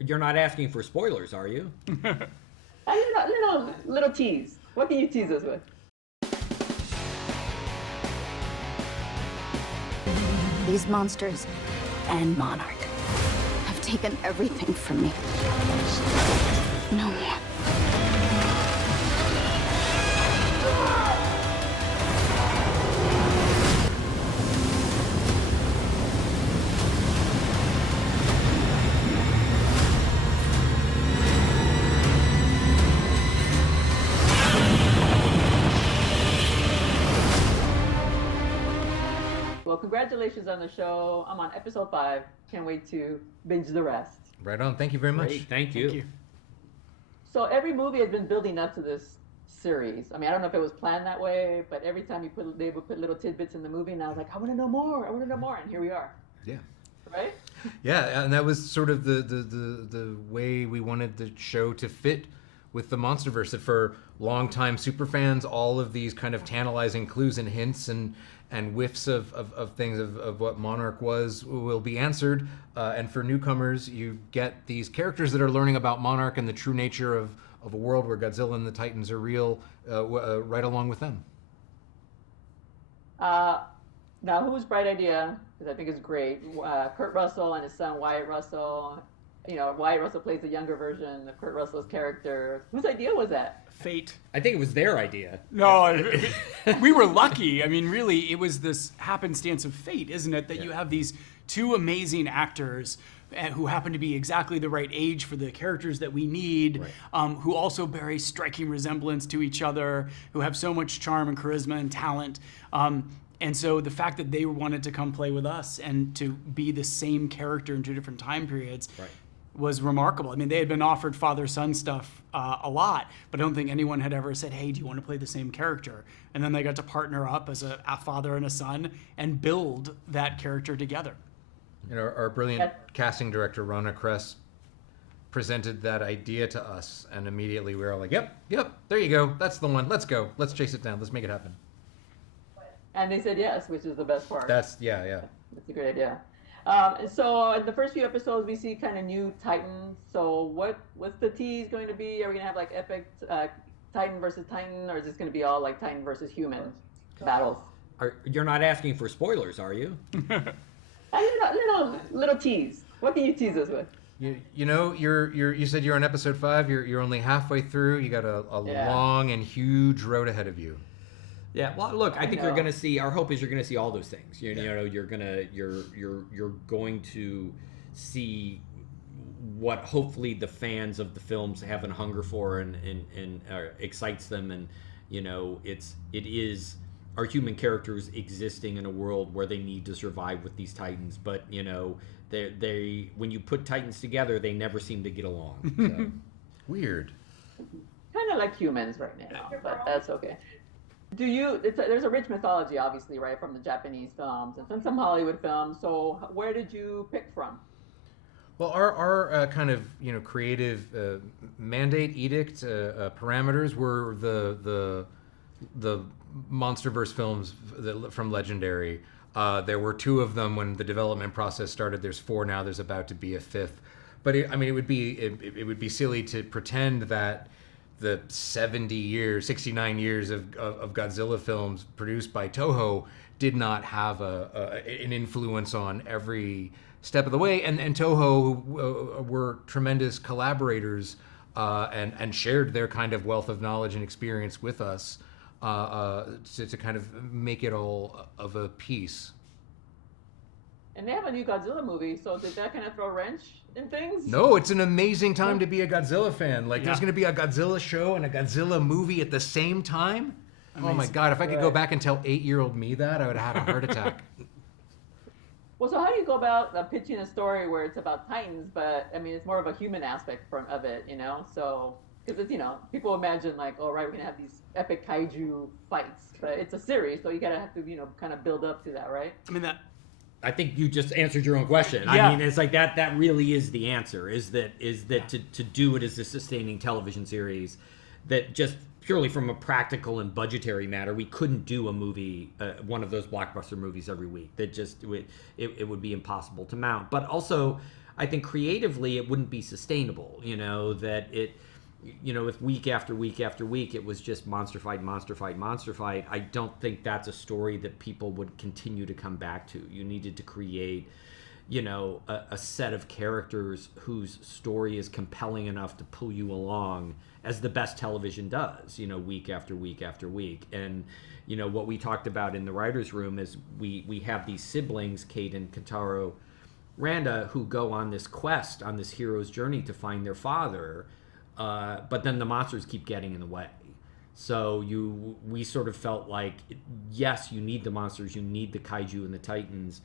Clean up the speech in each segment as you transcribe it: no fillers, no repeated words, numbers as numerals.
You're not asking for spoilers, are you? Little tease. What can you tease us with? These monsters and Monarch have taken everything from me. No more. Well, congratulations on the show. I'm on episode 5. Can't wait to binge the rest. Right on. Thank you very much. Great, thank you. So every movie has been building up to this series. I mean, I don't know if it was planned that way, but every time they would put little tidbits in the movie, and I was like, I want to know more. I want to know more, and here we are. Yeah. Right? Yeah, and that was sort of the way we wanted the show to fit with the MonsterVerse. That for longtime superfans, all of these kind of tantalizing clues and hints and whiffs of things of what Monarch was will be answered. And for newcomers, you get these characters that are learning about Monarch and the true nature of a world where Godzilla and the Titans are real, right along with them. Now, whose bright idea, because I think it's great, Kurt Russell and his son Wyatt Russell. You know, Wyatt Russell plays the younger version of Kurt Russell's character. Whose idea was that? Fate. I think it was their idea. No, we were lucky. I mean, really, it was this happenstance of fate, isn't it? That you have these two amazing actors who happen to be exactly the right age for the characters that we need, Right. Who also bear a striking resemblance to each other, who have so much charm and charisma and talent. And so the fact that they wanted to come play with us and to be the same character in two different time periods Right. was remarkable. I mean, they had been offered father-son stuff a lot, but I don't think anyone had ever said, hey, do you want to play the same character? And then they got to partner up as a father and a son and build that character together. You know, our brilliant casting director, Rona Kress, presented that idea to us, and immediately we were all like, yep, there you go. That's the one. Let's go. Let's chase it down. Let's make it happen. And they said yes, which is the best part. That's, yeah. That's a great idea. So in the first few episodes, we see kind of new Titans. So what's the tease going to be? Are we going to have like epic Titan versus Titan, or is this going to be all like Titan versus human battles? You're not asking for spoilers, are you? Little tease. What can you tease us with? You know, you said you're on episode 5. You're only halfway through. You got a long and huge road ahead of you. Yeah. Well, look, I think know. you're going to see. Our hope is you're going to see all those things. You know, you're going to see what hopefully the fans of the films have and hunger for and excites them. And you know, it is our human characters existing in a world where they need to survive with these Titans. But you know, they when you put Titans together, they never seem to get along. So. Weird. Kind of like humans right now, but that's okay. There's a rich mythology, obviously, right, from the Japanese films and from some Hollywood films. So where did you pick from? Well, our kind of creative mandate, edict, parameters were the MonsterVerse films from Legendary. There were 2 of them when the development process started. There's 4 now. There's about to be a 5th. But it would be silly to pretend that the 69 years of Godzilla films produced by Toho did not have an influence on every step of the way. And Toho were tremendous collaborators and shared their kind of wealth of knowledge and experience with us to kind of make it all of a piece. And they have a new Godzilla movie, so did that kind of throw a wrench in things? No, it's an amazing time to be a Godzilla fan. Like, there's going to be a Godzilla show and a Godzilla movie at the same time. Amazing. Oh my God, if I could go back and tell 8-year-old me that, I would have had a heart attack. Well, so how do you go about pitching a story where it's about Titans, but I mean, it's more of a human aspect of it, you know? So, because it's, people imagine like, oh, right, we're going to have these epic Kaiju fights, but it's a series, so you got to have to, kind of build up to that, right? I mean, I think you just answered your own question. Yeah. I mean, it's like that really is the answer, is that to do it as a sustaining television series, that just purely from a practical and budgetary matter, we couldn't do a movie, one of those blockbuster movies every week. That just, it would be impossible to mount. But also, I think creatively it wouldn't be sustainable. That it, if week after week after week it was just monster fight, monster fight, monster fight. I don't think that's a story that people would continue to come back to. You needed to create, a set of characters whose story is compelling enough to pull you along, as the best television does, week after week after week. And what we talked about in the writers' room is we have these siblings, Kate and Kentaro Randa, who go on this quest, on this hero's journey to find their father, but then the monsters keep getting in the way. So we sort of felt like, yes, you need the monsters, you need the kaiju and the titans,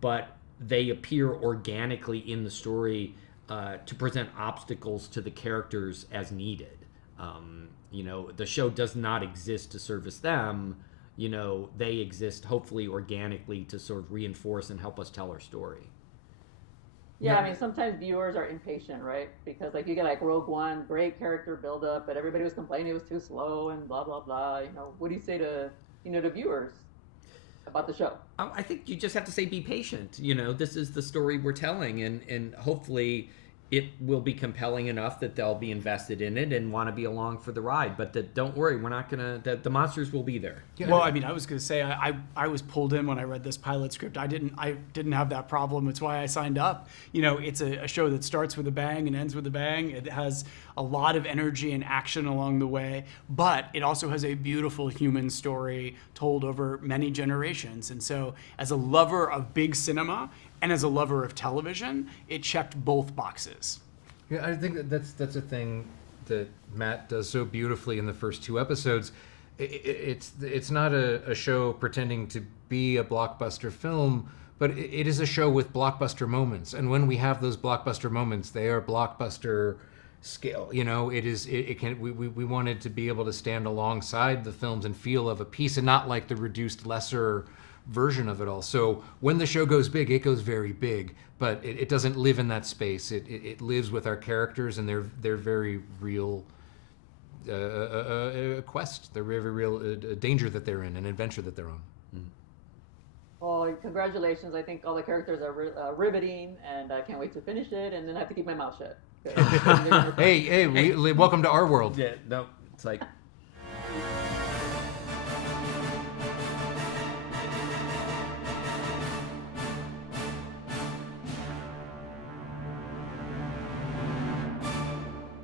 but they appear organically in the story to present obstacles to the characters as needed. The show does not exist to service them. They exist hopefully organically to sort of reinforce and help us tell our story. Yeah, I mean, sometimes viewers are impatient, right? Because like you get like Rogue One, great character build up, but everybody was complaining it was too slow and blah blah blah. What do you say to to viewers about the show? I think you just have to say be patient. This is the story we're telling, and hopefully it will be compelling enough that they'll be invested in it and want to be along for the ride. But don't worry, we're not gonna. The monsters will be there. Yeah. Well, I mean, I was gonna say I was pulled in when I read this pilot script. I didn't have that problem. It's why I signed up. It's a show that starts with a bang and ends with a bang. It has a lot of energy and action along the way, but it also has a beautiful human story told over many generations. And so, as a lover of big cinema and as a lover of television, it checked both boxes. Yeah, I think that's a thing that Matt does so beautifully in the first 2 episodes. It's not a show pretending to be a blockbuster film, but it is a show with blockbuster moments. And when we have those blockbuster moments, they are blockbuster scale. We wanted to be able to stand alongside the films and feel of a piece, and not like the reduced lesser version of it all. So when the show goes big, it goes very big, but it doesn't live in that space. It lives with our characters and their very real quest, their very real danger that they're in, an adventure that they're on. Well, congratulations. I think all the characters are riveting, and I can't wait to finish it, and then I have to keep my mouth shut. Hey, welcome to our world. Yeah, no, it's like